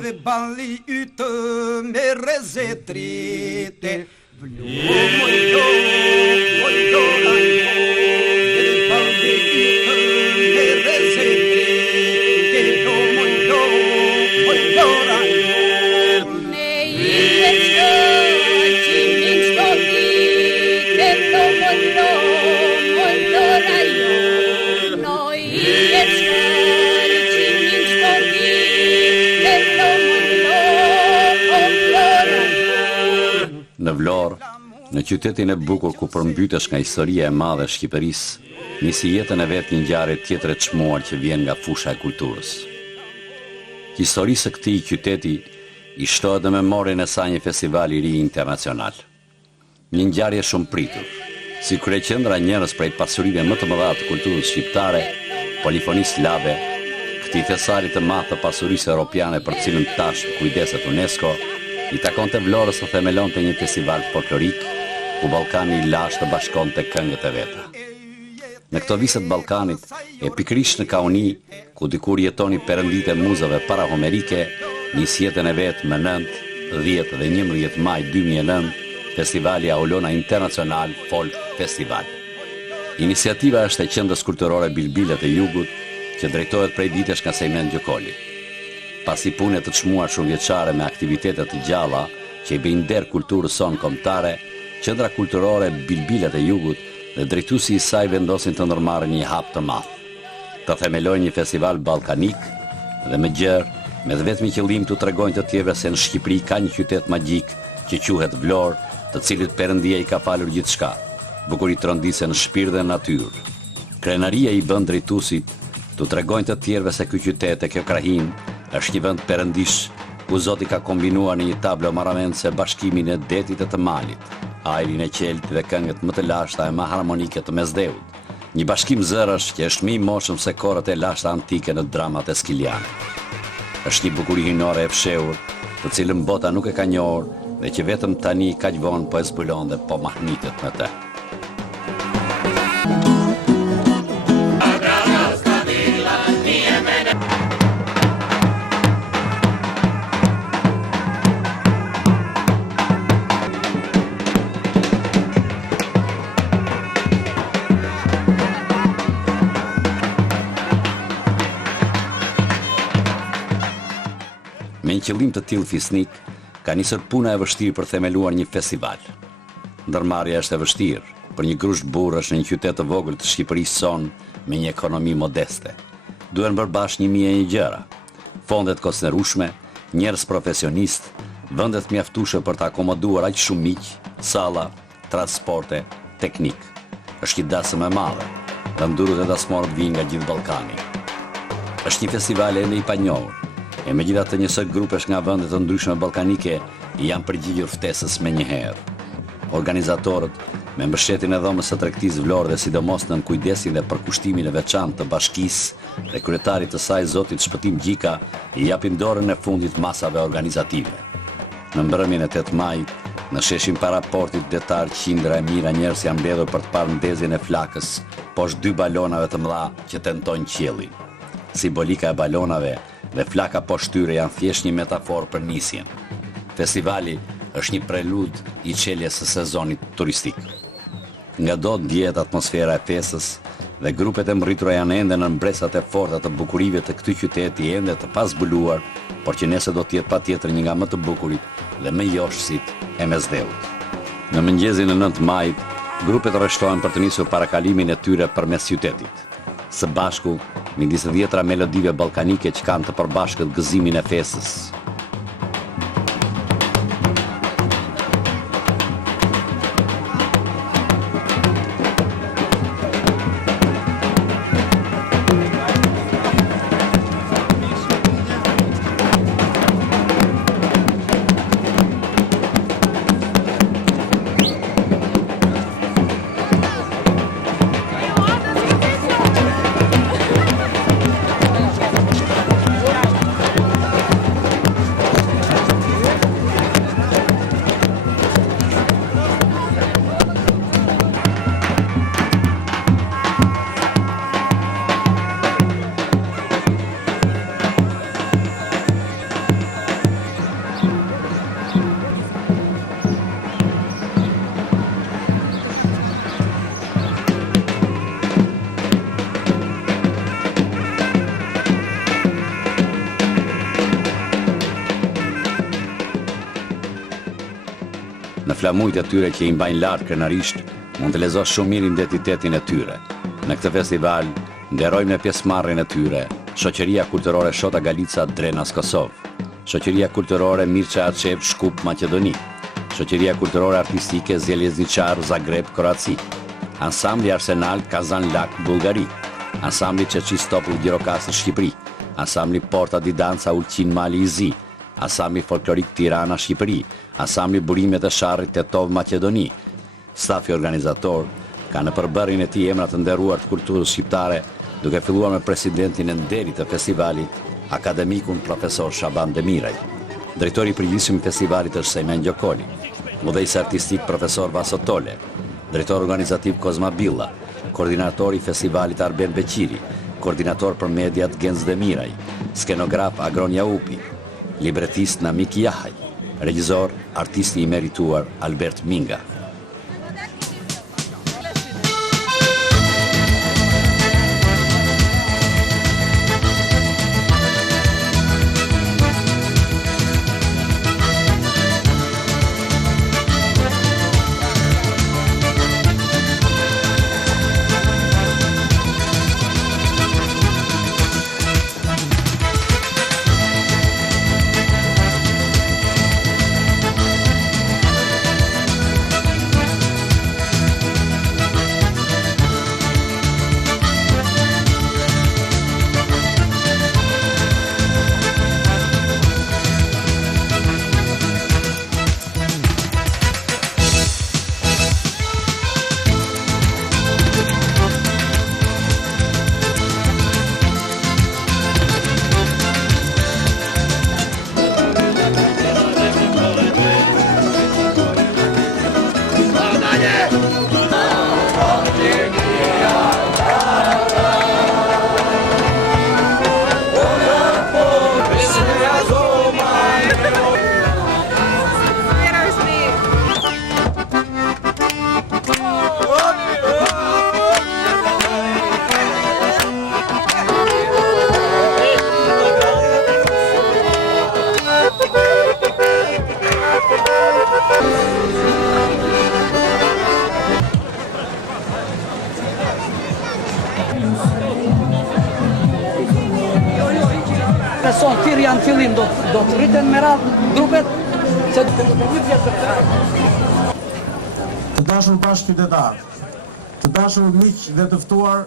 edhe balli ytë me rezetrite. Në Vlorë, në qytetin e bukur ku përmbytesh nga historia e madhe e Shqipërisë, nisi jetën e vet një ngjarje tjetër e çmuar që vjen nga fusha e kulturës. Historisë së këtij qyteti i shtohet në memorien e saj një festival i ri internacional. Një ngjarje shumë pritur, si kryeqendra njerëz prej pasurive më të mëdha të kulturës shqiptare, polifoni slave, këtij thesari të madh të pasurisë europiane për cilën tash kujdeset UNESCO, i takonte Vlorës të themelonte një festival folklorik, ku Ballkani i lashtë të bashkonte këngët e veta. Në këto vise të Ballkanit, e pikërisht në Kauni, ku dikur jetoni perënditë e muzave parahomerike, nisi jetën e vet më 9, 10 dhe 11 maj 2009, festivali Aulona Internacional Folk Festival. Iniciativa është e Qendrës Kulturore Bilbilet e Jugut, që drejtohet prej vitesh nga Sejmen Gjokoli. Pasi punë të çmuar shumëvjeçare me aktivitete të gjalla që i bëjnë nder kulturës sonë kombëtare, Qendra Kulturore Bilbilet e Jugut dhe drejtuesi i saj vendosin të ndërmarrin një hap të madh, të themelojnë një festival ballkanik dhe më gjerë, me të vetmi qëllim të tregojnë të tjerëve se në Shqipëri ka një qytet magjik që quhet Vlorë, të cilit Perëndia i ka falur gjithçka, bukuritë rëndëse në shpirt dhe natyrë. Krenaria i bën drejtuesit të tregojnë të tjerëve se ky qytet e kjo krahinë është një vend perëndish ku Zoti ka kombinuar në një tablo marramendse bashkimin e detit e të malit, ajrin e qelt dhe këngët më të lashta e më harmonike të mesdheut. Një bashkim zërash që është më i moshëm se korët e lashta antike në dramat eskiliane. Është një bukuri hyjnore e fshehur, të cilën bota nuk e ka njohur dhe që vetëm tani kaq vonë po e zbulon dhe po mahnitet me të. Me një qëllim të tillë fisnik, ka nisur puna e vështirë për themeluar një festival. Ndërmarrja është e vështirë për një grusht burrësh në një qytet të vogël të Shqipërisë sonë me një ekonomi modeste. Duhen bërë bashkë 1001 gjëra: fondet kosnerushme, njerëz profesionistë, vendet mjaftueshme për të akomoduar aq shumë miq, salla, transporte, teknik. Është një dasëm e madhe, dhe ndurët e dasmorët vijnë nga gjithë Ballkani. Është një festival ende i panjohur. E megjithatë njësoj grupesh nga vende të ndryshme ballkanike janë përgjigjur ftesës menjëherë. Organizatorët, me mbështetjen e dhomës së tregtisë Vlorë dhe sidomos nën kujdesin dhe përkushtimin e veçantë të bashkisë dhe kryetarit të saj Zotit Shpëtim Gjika, i japin dorën e fundit masave organizative. Në mbrëmjen e 8 majit, në sheshin para portit detar qindra e mira njerëz janë mbledhur për të parë ndezjen e flakës poshtë 2 balonave të mëdha që tentojnë qiellin. Simbolika e balonave dhe flaka poshtyre janë thjesht një metaforë për nisjen. Festivali është një prelud i çeljes së sezonit turistik. Nga do të ndjehet atmosfera e festës dhe grupet e mbërritura janë ende në mbresat e forta të bukurive të këtij qyteti ende të pazbuluar, por që nesër do të jetë patjetër një nga më të bukurit dhe më joshësit e mesdheut. Në mëngjesin e 9 majit, grupet rreshtohen për të nisur parakalimin e tyre përmes qytetit. Së bashku, midis 10 melodive ballkanike që kanë të përbashkët gëzimin e festës. Në flamujt e tyre që i mbajnë lartë krenarisht, mund të lezosh shumë mirë identitetin e tyre. Në këtë festival, nderojmë në pjesëmarrjen e tyre Shoqëria Kulturore Shota Galica Drenas Kosovë, Shoqëria Kulturore Mirça Açev Shkup Maqedoni, Shoqëria Kulturore Artistike Zjelezničar Zagreb Kroaci, Ansambli Arsenal Kazan Lak Bullgari, Ansambli Çeçistopull Gjirokastër Shqipëri, Ansambli Porta di Danca Ulqin Mali i Zi, Ansambli Folklorik Tirana Shqipëri, Ansambli Burimet e Sharrit Tetov Maqedoni. Stafi organizator ka në përbërjen e tij emra të nderuar të kulturës shqiptare, duke filluar me presidentin e nderit të festivalit, akademikun profesor Shaban Demiraj. Drejtori i përgjithshëm i festivalit është Sejmen Gjokoli, udhëheqës artistik profesor Vaso Tole, drejtor organizativ Kozma Billa, koordinator i festivalit Arben Beqiri, koordinator për mediat Genz Demiraj, skenograf Agron Jaupi, libretist Namik Jahaj, regjisor, artisti i merituar Albert Minga. Son tirë janë fillim, do të rriten me radhë grupet, se do të një vjetër. Të dashur bashkëqytetarë, të dashur miq dhe të ftuar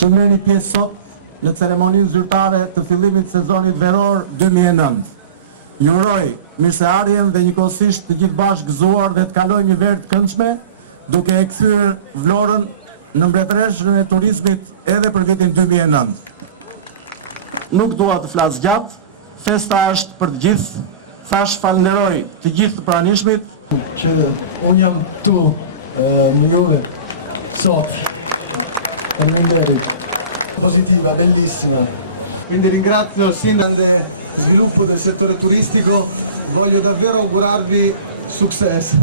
që merrni pjesë sot në ceremoninë zyrtare të fillimit të sezonit veror 2009. Ju uroj mirëseardhjen dhe njëkohësisht të gjithë bashkë gëzuar dhe të kalojmë një verë të këndshme, duke e kthyer Vlorën në mbretëreshën e turizmit edhe për vitin 2009. Nuk dua të flas gjatë, festa është për të gjithë, thash falenderoj të gjithë të pranishmit. Që unë jam tu më juve sot, faleminderit, positiva, bellissima. Quindi ringrazio Sindaco del sviluppo del settore turistico, voglio davvero augurarvi successo.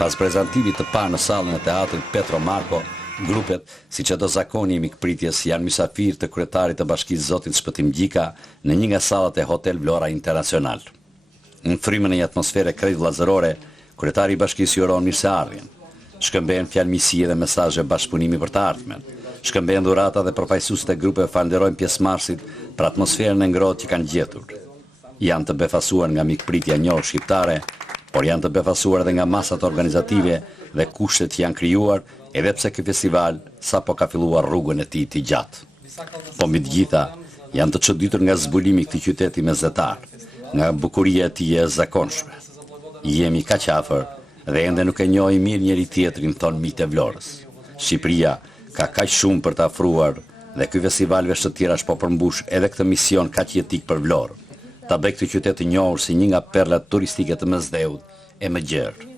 Pas prezantimit të parë në sallën e teatrit Petro Marko, Grupet, si që do zakoni i mikpritjes, janë mysafir të kryetarit të bashkisë Zotit Shpëtim Gjika në një nga sallat e Hotel Vlora Internacional. Në frymën e një atmosfere krejt vllazërore, kryetari i bashkisë ju uron mirëseardhjen. Shkëmbehen fjalë miqësie dhe mesazhe bashkëpunimi për të ardhmen. Shkëmbehen dhurata dhe përfaqësuesit e grupeve falenderojnë pjesëmarrësit për atmosferën e ngrohtë që kanë gjetur. Janë të befasuar nga mikpritja e njohur shqiptare, por janë të befasuar edhe nga masat organizative dhe kushtet që janë krijuar, edhe pse ky festival sapo ka filluar rrugën e tij të gjatë. Po mbi të gjitha, janë të çuditur nga zbulimi i këtij qyteti mesatar, nga bukuria e tij e zakonshme. Jemi kaq afër dhe ende nuk e njohim mirë njëri tjetrin, thon miqtë e Vlorës. Shqipëria ka kaq shumë për të afruar dhe ky festival veç të tjerash po përmbush edhe këtë mision kaq jetik për Vlorën. Ta bëj këtë qytet të njohur si një nga perlat turistike të Mesdheut e më gjerë.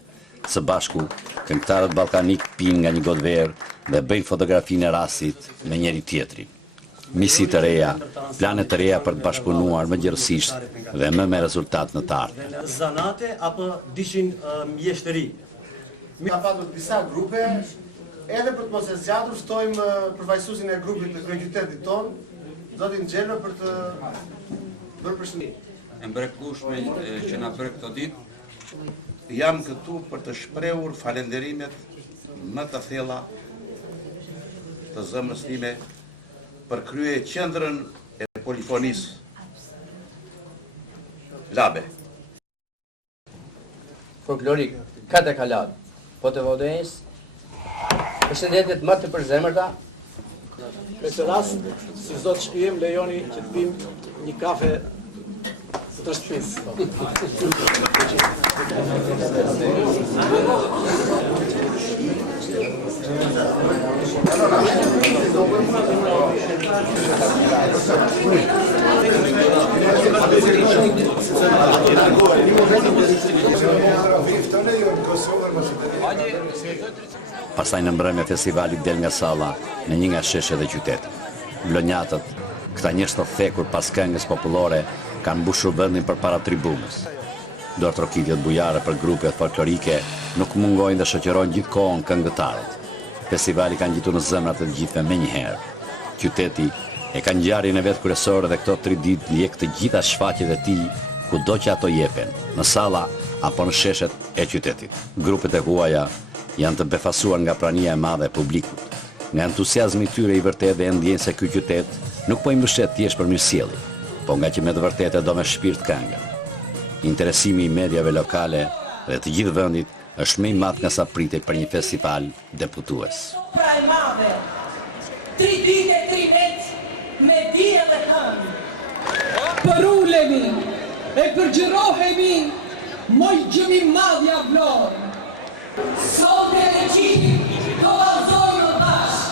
Së bashku, këngëtarët ballkanik pinë nga një gotë verë dhe bëjnë fotografinë e rastit me njëri tjetrin. Misi të reja, plane të reja për të bashkëpunuar më gjërësisht dhe më me rezultat në të ardhmen. Zanate apo dishin mjeshtëri? Ka patur disa grupe, edhe për të mos e zgjatur, ftojmë përfaqësuesin e grupit të kryeqytetit ton, zotin Xhello, për të bërë përshëndetje. E mrekullueshme që na bërë këto ditë. Jam këtu për të shprehur falenderimet më të thella të zemrës time për krye qendrën e polifonisë Labe. Folklorik, kate kalat, po të vodejnës, përshëndetjet më të përzemërta. Me të rast, si zot shpijem, lejoni që të pim një kafe të shtëpisë. Pastaj në mbrëmje festivali del nga salla në një nga sheshet e qytetit. Vlonjatët, këta njerëz të thekur pas këngës popullore, kanë mbushur vendin përpara tribunës. Dorëtrokitjet bujare për grupet folklorike nuk mungojnë dhe shoqërojnë gjithkohën këngëtarët. Festivali ka ngjitur në zemrat e të gjithëve menjëherë. Qyteti e ka ngjarjen e vet kryesore dhe këto 3 ditë ndjek të gjitha shfaqjet e tij kudo që ato jepen, në salla apo në sheshet e qytetit. Grupet e huaja janë të befasuar nga prania e madhe e publikut. Nga entuziazmi i tyre i vërtetë dhe ndjejnë se ky qytet nuk po i mbështet thjesht për mirësjellje, po nga që me të vërtetë do me shpirt këngën. Interesimi i mediave lokale dhe të gjithë vendit është më i madh nga sa pritej për një festival deputues. Pra e madhe, 3 ditë e 3 net me dije dhe këngë. Për ulemi e përgjërohemi moj gjëmi madhja Vlorë. Sot e në qitë, do vazhdojmë në bashkë.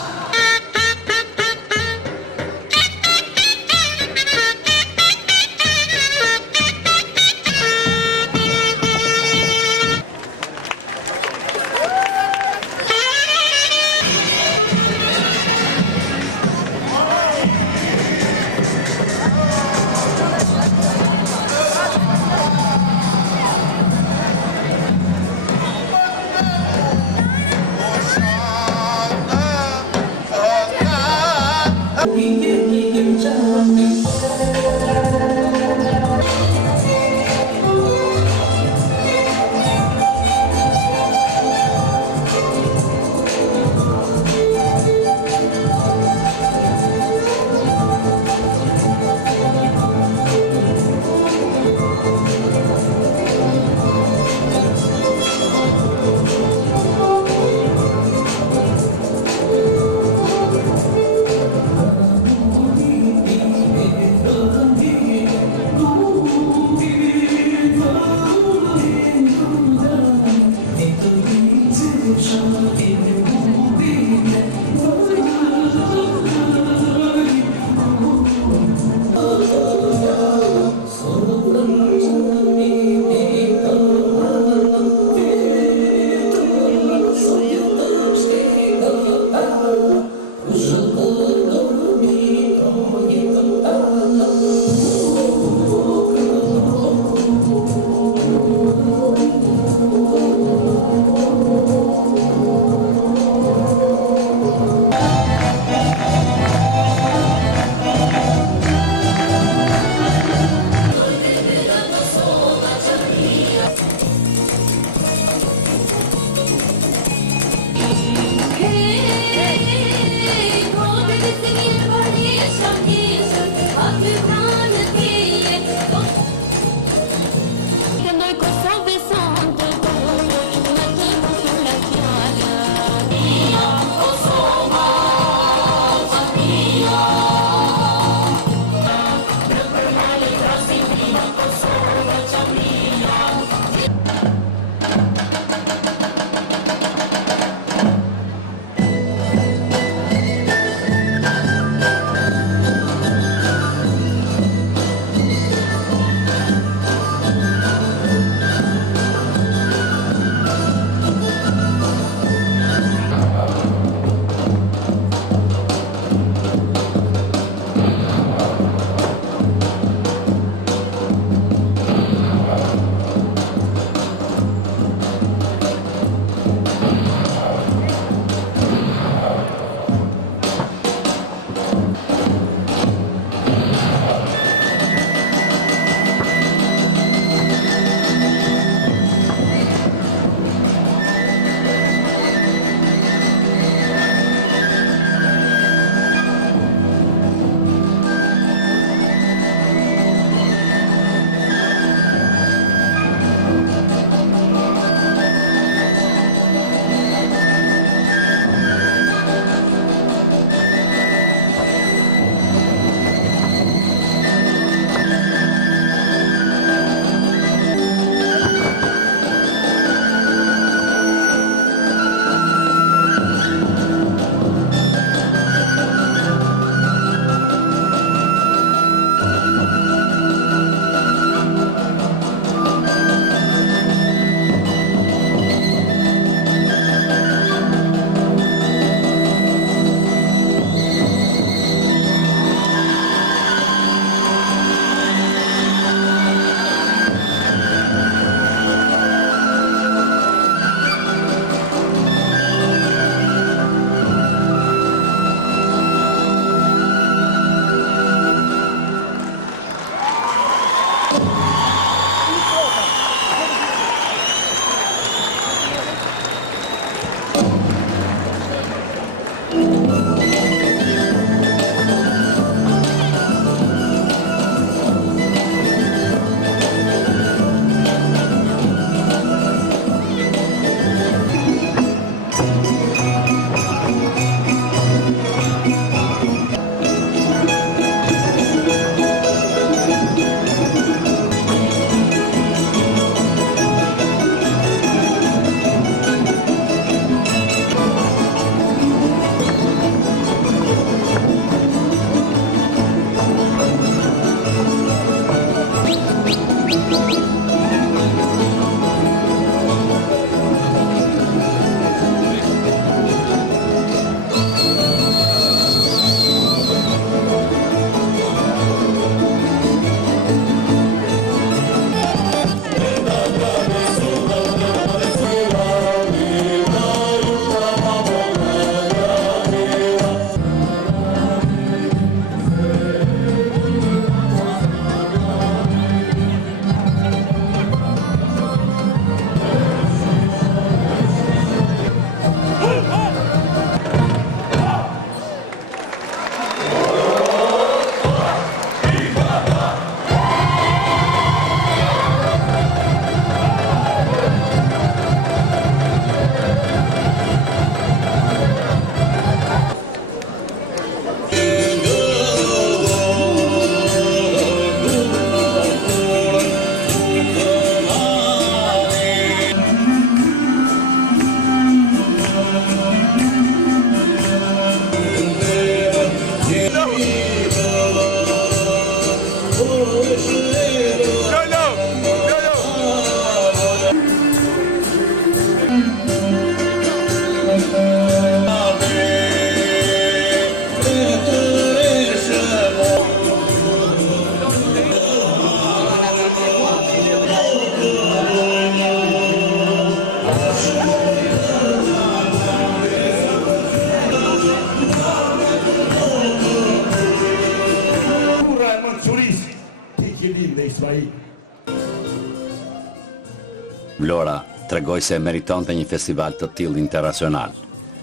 Vlora tregoi se meritonte një festival të tillë internacional,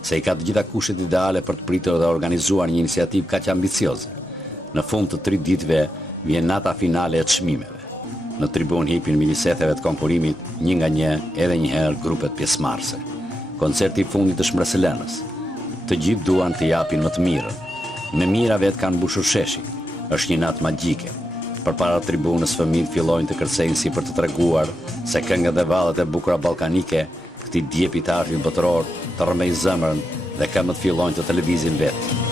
se i ka të gjitha kushtet ideale për të pritur dhe organizuar një iniciativë kaq ambicioze. Në fund të 3 ditëve vjen nata finale e çmimeve. Në tribun hipin midisetheve të konkurimit një nga një edhe një herë grupet pjesëmarrëse. Koncerti i fundit të Shmërselënës. Të gjithë duan të japin më të mirën. Me mira vetë kanë mbushur sheshin. Është një natë magjike. Përpara tribunës fëmijët fillojnë të kërcejnë si për të treguar se këngët dhe vallet e bukura ballkanike, këtij djepi të artit botëror, të rrëmej zemrën dhe këmbët fillojnë të televizin vetë.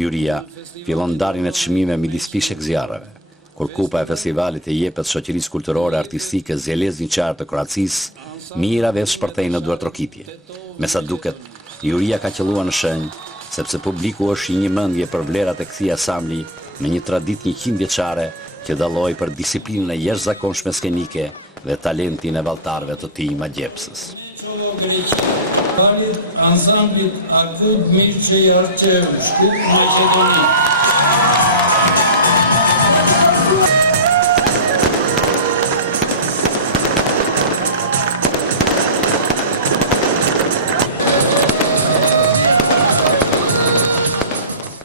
Juria fillon ndarjen e çmimeve midis fishek zjarreve. Kur kupa e festivalit e jepet shoqërisë kulturore artistike Zjelezniçar të Kroacisë, mira vetë shpërthejnë në duartrokitje. Me sa duket, juria ka qelluar në shenjë, sepse publiku është i një mendje për vlerat e këtij ansambli me një traditë 100 vjeçare që dalloi për disiplinën e jashtëzakonshme skenike dhe talentin e valltarëve të tij magjepsës. Ansamblit Akut Mirçe Arçev, Shkup Maqedoni.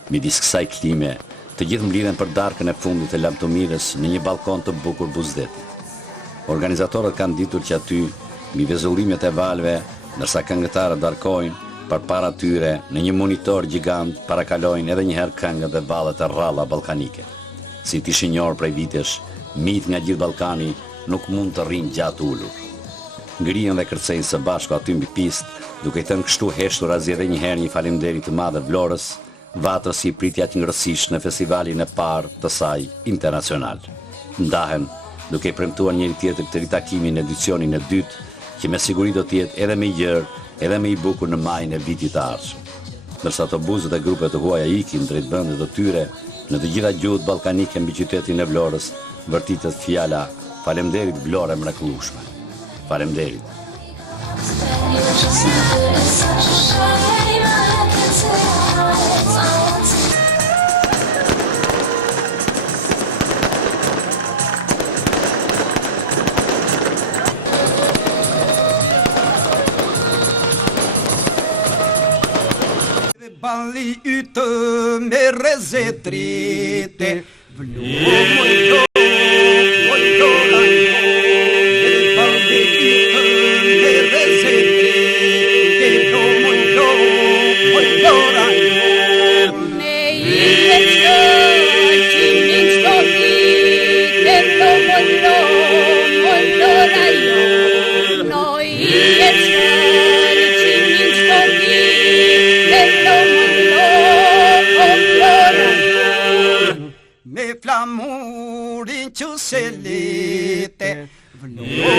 Midis kësaj klime, të gjithë mblidhen për darkën e fundit të lamtomirës në një balkon të bukur Buzdeti. Organizatorët kanë ditur që aty, mbi vezullimet e valve, ndërsa këngëtarët darkojnë, përpara tyre në një monitor gjigant parakalojnë edhe një herë këngët dhe vallet e rralla ballkanike. Si ti shinjor prej vitesh, mit nga gjithë Ballkani nuk mund të rrinë gjatë ulur. Ngrihen dhe kërcejnë së bashku aty mbi pistë, duke i thënë kështu heshtur as edhe një herë një faleminderit të madh Vlorës, vatrës i pritja që ngrësisht në festivalin e parë të saj internacional. Ndahen, duke i premtuar njëri tjetrit të ritakimin në edicionin e dytë, që me siguri do të jetë edhe më i gjerë, edhe më i bukur në majin e vitit të ardhshëm. Ndërsa autobusët e grupeve të huaja ikin drejt vendit të tyre, në të gjitha gjuhët ballkanike mbi qytetin e Vlorës, vërtitet fjala "Faleminderit Vlorë e mrekullueshme". Faleminderit. Balli ytë me rezetrite, vlo balli ytë me rezetrite, Ne i qëmin shkodite, No i me flamurin që se lete, vlo